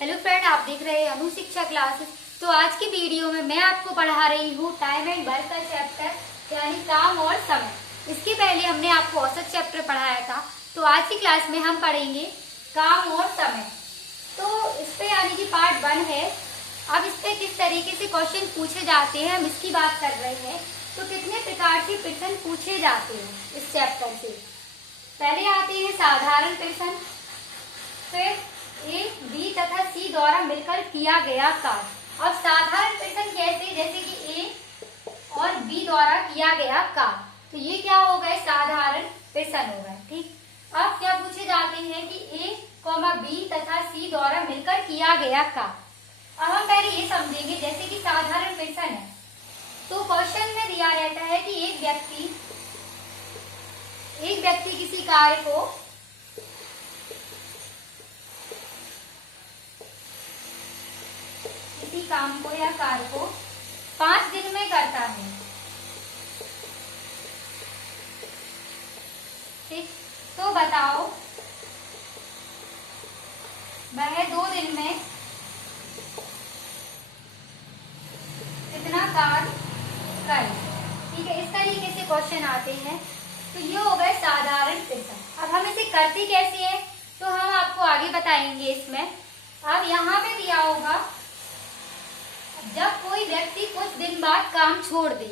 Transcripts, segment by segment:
Hello friend, आप देख रहे हैं अनु शिक्षा क्लासेस। तो आज की वीडियो में मैं आपको पढ़ा रही हूँ टाइम एंड वर्क का चैप्टर यानी काम और समय। इसके पहले हमने आपको औसत चैप्टर पढ़ाया था। तो आज की क्लास में हम पढ़ेंगे काम और समय। तो इस पे यानी कि पार्ट 1 है। अब इस पे किस तरीके से क्वेश्चन पूछे जाते हैं हम इसकी बात कर रहे हैं। तो कितने प्रकार के प्रश्न पूछे जाते हैं इस चैप्टर से। पहले आते हैं साधारण प्रश्न, फिर ए, बी तथा सी द्वारा मिलकर किया गया कार्य। अब साधारण प्रश्न कैसे, जैसे कि ए और बी द्वारा किया गया कार्य, तो ये क्या हो गए, साधारण प्रश्न हो गए। ठीक, अब क्या पूछे जाते हैं कि ए, बी तथा सी द्वारा मिलकर किया गया कार्य। अब हम पहले ये समझेंगे, जैसे कि साधारण प्रश्न है तो क्वेश्चन में दिया रहता है कि एक व्यक्ति किसी कार्य को किसी काम को या कार्य को 5 दिन में करता है। ठीक, तो बताओ वह 2 दिन में कितना कार्य करे। ठीक है, इस तरीके से क्वेश्चन आते हैं। तो ये हो गए साधारण प्रश्न। अब हम इसे करते कैसे है तो हम आपको आगे बताएंगे इसमें। अब यहाँ पे दिया होगा, जब कोई व्यक्ति कुछ दिन बाद काम छोड़ दे,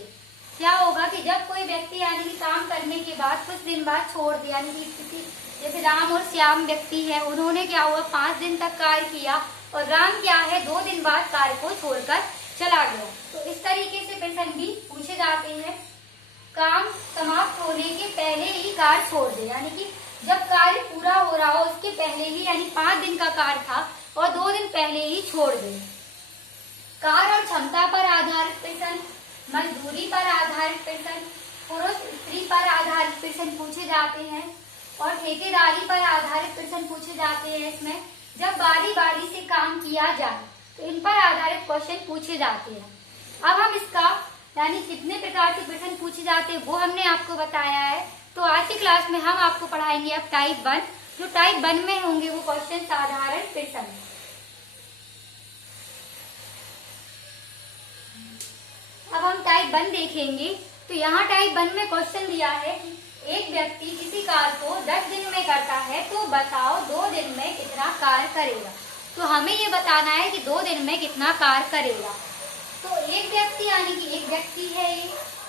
क्या होगा कि जब कोई व्यक्ति यानी कि काम करने के बाद कुछ दिन बाद छोड़ दे, यानी कि किसी जैसे राम और श्याम व्यक्ति है, उन्होंने क्या हुआ 5 दिन तक कार्य किया और राम क्या है 2 दिन बाद कार्य को छोड़कर चला गया। तो इस तरीके से प्रश्न भी पूछे जाते हैं। काम समाप्त होने के पहले ही कार्य छोड़ दे, यानी कि जब कार्य पूरा हो रहा हो उसके पहले ही, यानी 5 दिन का कार्य था और 2 दिन पहले ही छोड़ दे। कार्य और क्षमता पर आधारित प्रश्न, मजदूरी पर आधारित प्रश्न, पुरुष स्त्री पर आधारित प्रश्न पूछे जाते हैं और ठेकेदारी पर आधारित प्रश्न पूछे जाते हैं। इसमें जब बारी बारी से काम किया जाए तो इन पर आधारित क्वेश्चन पूछे जाते हैं। अब हम इसका यानी कितने प्रकार के प्रश्न पूछे जाते हैं वो हमने आपको बताया है। तो आज की क्लास में हम आपको पढ़ाएंगे अब टाइप 1। जो टाइप 1 में होंगे वो क्वेश्चन साधारण प्रश्न। अब हम टाइप 1 देखेंगे। तो यहाँ टाइप 1 में क्वेश्चन दिया है कि एक व्यक्ति किसी कार्य को 10 दिन में करता है तो बताओ 2 दिन में कितना कार्य करेगा। तो हमें ये बताना है कि 2 दिन में कितना कार्य करेगा। तो एक व्यक्ति यानी कि एक व्यक्ति है, ये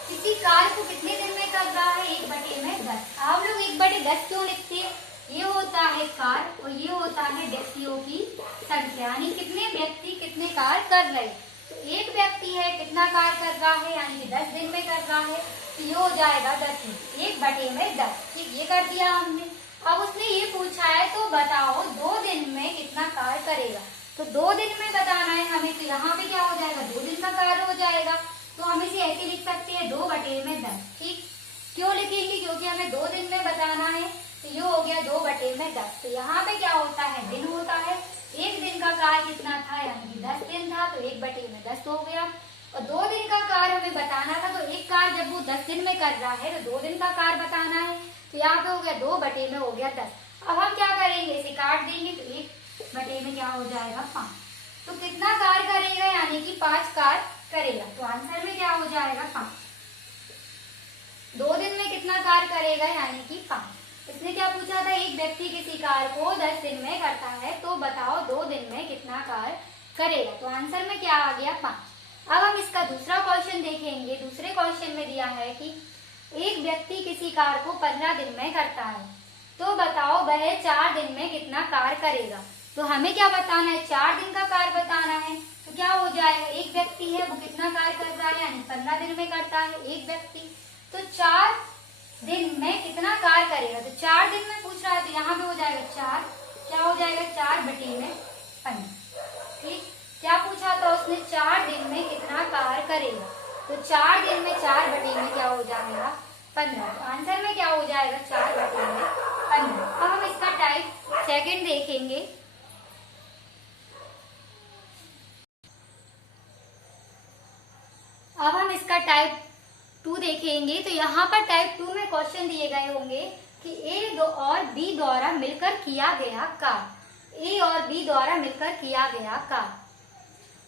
किसी कार्य को कितने दिन में कर रहा है, 1/10। आप लोग 1/10 क्यों लिखते हैं, ये होता है कार्य और ये होता है व्यक्तियों की संख्या, यानी कितने व्यक्ति कितने कार्य कर रहे। तो एक व्यक्ति है कितना कार्य कर रहा है, यानी कि 10 दिन में कर रहा है, तो ये हो जाएगा 10 दिन, 1/10। ठीक, ये कर दिया हमने। अब उसने ये पूछा है तो बताओ 2 दिन में कितना कार्य करेगा। तो 2 दिन में बताना है हमें, तो यहाँ पे क्या हो जाएगा 2 दिन का कार्य हो जाएगा। तो हम इसे ऐसे लिख सकते हैं 2/10। ठीक, क्यों लिखेंगे, क्योंकि हमें 2 दिन में बताना है। तो ये हो गया 2/10। तो यहाँ पे क्या होता है, दिन होता है। एक दिन का कार्य कितना था, यानी कि 10 दिन था, तो 1/10 हो गया। और 2 दिन का कार्य हमें बताना था, तो एक कार्य जब वो 10 दिन में कर रहा है तो 2 दिन का कार्य बताना है। तो यहाँ पे हो गया 2/10 हो गया 10। अब हम क्या करेंगे, इसे काट देंगे तो 1/10 में क्या हो जाएगा 5। तो कितना कार्य करेगा, यानी कि 5 कार्य करेगा। तो आंसर में क्या हो जाएगा 5। 2 दिन में कितना कार्य करेगा, यानी कि 5। इसने क्या पूछा था, एक व्यक्ति किसी कार्य को 10 दिन में करता है तो बताओ 2 दिन में कितना कार्य करेगा। तो आंसर में क्या आ गया 5। अब हम इसका दूसरा क्वेश्चन देखेंगे। दूसरे क्वेश्चन में दिया है कि एक व्यक्ति किसी कार्य को 15 दिन में करता है तो बताओ वह 4 दिन में कितना कार्य करेगा। तो हमें क्या बताना है, 4 दिन का कार्य बताना है। तो क्या हो जाएगा, एक व्यक्ति है वो कितना कार्य कर रहा है, यानी 15 दिन में करता है एक व्यक्ति, तो 4 दिन में कितना कार्य करेगा। तो 4 दिन में पूछ रहा है, तो यहाँ पे हो जाएगा 4, क्या हो जाएगा 4/15। ठीक, क्या पूछा था उसने, 4 दिन में कितना कार्य करेगा। तो 4 दिन में 4/में क्या हो जाएगा 15। तो आंसर में क्या हो जाएगा 4/15। अब हम इसका टाइप 2 देखेंगे। अब हम इसका टाइप 2 देखेंगे। तो यहाँ पर टाइप 2 में क्वेश्चन दिए गए होंगे कि ए और बी द्वारा मिलकर किया गया कार्य। ए और बी द्वारा मिलकर किया गया कार्य।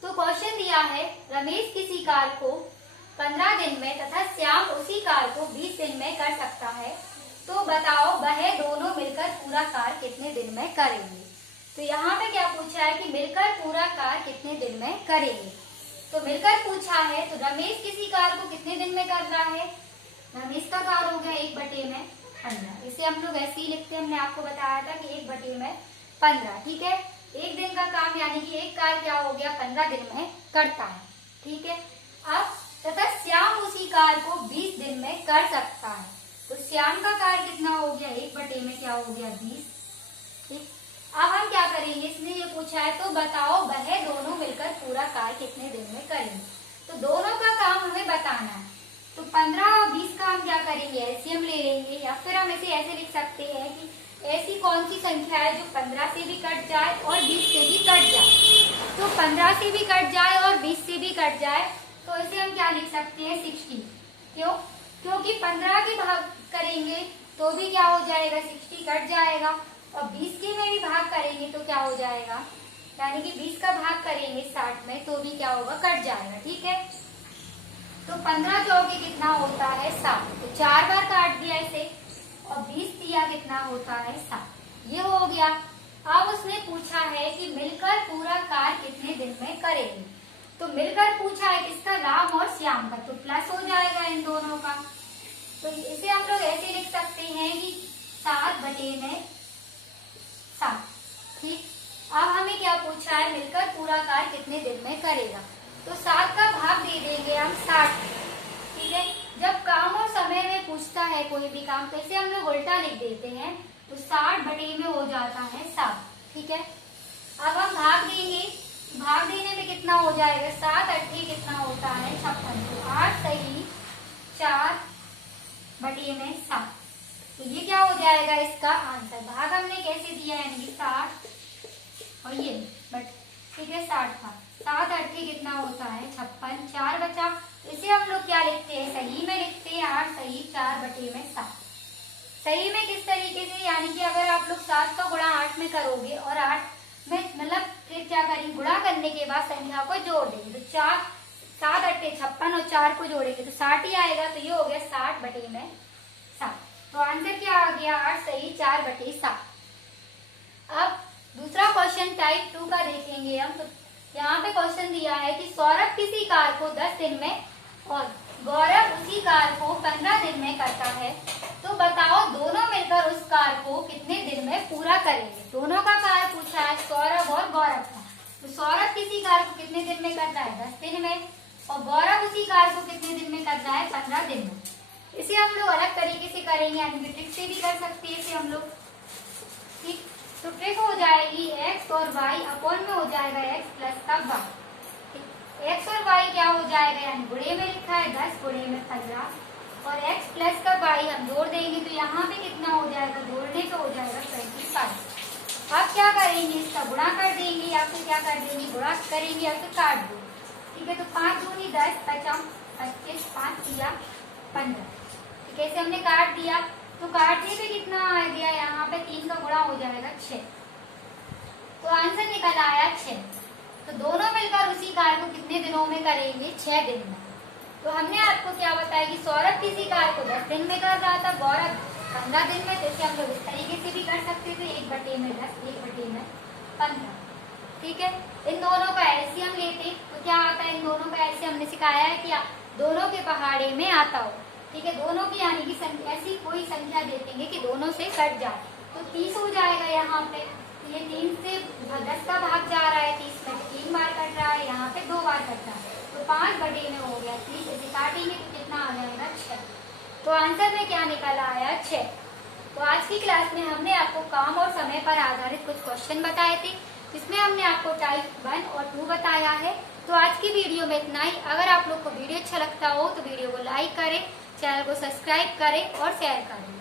तो क्वेश्चन दिया है, रमेश किसी कार्य को 15 दिन में तथा श्याम उसी कार्य को 20 दिन में कर सकता है, तो बताओ वह दोनों मिलकर पूरा कार्य कितने दिन में करेंगे। तो यहाँ पे क्या पूछा है कि मिलकर पूरा कार्य कितने दिन में करेंगे। तो मिलकर पूछा है, तो रमेश किसी कार्य को कितने दिन में कर रहा है। रमेश का कार्य हो गया 1/15। इसे हम लोग ऐसे ही लिखते हैं, हमने आपको बताया था कि 1/15। ठीक है, एक दिन का काम यानी कि एक कार्य क्या हो गया 15 दिन में करता है। ठीक है, अब तथा श्याम उसी कार्य को 20 दिन में कर सकता है। तो श्याम का कार्य कितना हो गया 1/में क्या हो गया 20। ठीक, अब हम क्या करेंगे, इसने ये पूछा है तो बताओ वह दोनों मिलकर पूरा कार्य कितने दिन में करेंगे। तो दोनों का काम हमें बताना है। तो 15 और 20 का हम क्या करेंगे, एलसीएम ले लेंगे, या फिर हम इसे ऐसे लिख सकते हैं कि ऐसी कौन सी संख्या है जो 15 से भी कट जाए और 20 से भी कट जाए। तो 15 से भी कट जाए और 20 से भी कट जाए, तो इसे हम क्या लिख सकते हैं 60। क्यों, क्योंकि 15 के भाग करेंगे तो भी क्या हो जाएगा 60 कट जाएगा, और 20 के में भी भाग करेंगे तो क्या हो जाएगा, यानी कि 20 का भाग करेंगे 60 में तो भी क्या होगा कट जाएगा। ठीक है, तो 15 चौके कितना होता है 7। तो 4 बार काट दिया इसे, और 20 दिया कितना होता है 7। ये हो गया। अब उसने पूछा है कि मिलकर पूरा कार्य कितने दिन में करेंगे। तो मिलकर पूछा है किसका, राम और श्याम का, तो प्लस हो जाएगा इन दोनों का। तो इसे हम लोग ऐसे लिख सकते हैं कि 7/7। ठीक, अब हमें क्या पूछा है, मिलकर पूरा कार्य कितने दिन में करेगा। तो 7 का भाग दे देंगे हम 60। ठीक है, जब काम और समय में पूछता है कोई भी काम तो इसे हम लोग उल्टा लिख देते हैं, तो 60 में हो जाता है 7। ठीक है, अब हम भाग देंगे, भाग देने में कितना हो जाएगा 7×8 कितना होता है 56। तो 8 सही 4/7। तो ये क्या हो जाएगा इसका आंसर। भाग हमने कैसे दिया है, यानी 60 और ये बट ठीक है 60 था, 7×8 कितना होता है 56, 4 बचा। तो इसे हम लोग क्या लिखते हैं, सही में लिखते हैं 8 सही 4/7। सही में किस तरीके से, यानी कि अगर आप लोग 7 का गुणा 8 में करोगे और 8 में मतलब फिर क्या करेंगे, गुणा करने के बाद संख्या को जोड़ देंगे। तो 7×8 56 और 4 को जोड़ेंगे तो 60 ही आएगा। तो ये हो गया 60/7। तो आंसर क्या आ गया 8 सही 4/7। अब दूसरा क्वेश्चन टाइप 2 का देखेंगे हम। तो यहाँ पे क्वेश्चन दिया है कि सौरभ किसी कार्य को 10 दिन में और गौरव उसी कार्य को 15 दिन में करता है, तो बताओ दोनों मिलकर उस कार्य को कितने दिन में पूरा करेंगे। दोनों का कार्य पूछा है सौरभ और गौरव का। तो सौरभ किसी कार्य को कितने दिन में करता है 10 दिन में, और गौरव उसी कार्य को कितने दिन में कर रहा है 15 दिन में। इसे हम लोग अलग तरीके से करेंगे, यानी कि ट्रिक से भी कर सकते हैं इसे हम लोग। ठीक, तो ट्रिक हो जाएगी x और y अपॉन में हो जाएगा x प्लस का y। x और y क्या हो जाएगा, यानी गुणे में लिखा है 10 गुणे में 15, और x प्लस का y हम जोड़ देंगे तो यहाँ पे कितना हो जाएगा, जोड़ने पे हो जाएगा 25। अब क्या करेंगे, इसका गुणा कर देंगे या फिर क्या कर देंगे, गुणा करेंगे या फिर काट देंगे। ठीक है, तो 5 दूनी 10 50 25 5 दिया 15। ठीक है, इसे हमने काट दिया, तो काटने पे कितना आ गया, यहाँ पे 3 का गुणा हो जाएगा 6। तो आंसर निकल आया 6। तो दोनों मिलकर उसी कार्य को कितने दिनों में करेंगे 6 दिन में। तो हमने आपको क्या बताया कि सौरभ किसी कार्य को 10 दिन में कर रहा था, गौरव 15 दिन में। जैसे हम लोग इस तरीके से भी कर सकते थे 1/10 1/15। ठीक है, इन दोनों का एलसीएम लेते तो क्या आता है, इन दोनों का एलसीएम हमने सिखाया है कि दोनों के पहाड़े में आता हो। ठीक है, दोनों की यानी कि ऐसी कोई संख्या दे देंगे कि दोनों से कट जाए, तो 30 हो जाएगा यहाँ पे। तो ये 3 से 10 का भाग जा रहा है, 30 में 3 बार कट रहा है, यहाँ पे 2 बार कट रहा है, तो 5 में हो गया 30। इसे काटेंगे तो कितना आ जाएगा 6। तो आंसर में क्या निकल आया 6। तो आज की क्लास में हमने आपको काम और समय पर आधारित कुछ क्वेश्चन बताए थे, जिसमें हमने आपको टाइप 1 और 2 बताया है। तो आज की वीडियो में इतना ही। अगर आप लोग को वीडियो अच्छा लगता हो तो वीडियो को लाइक करें, चैनल को सब्सक्राइब करें और शेयर करें।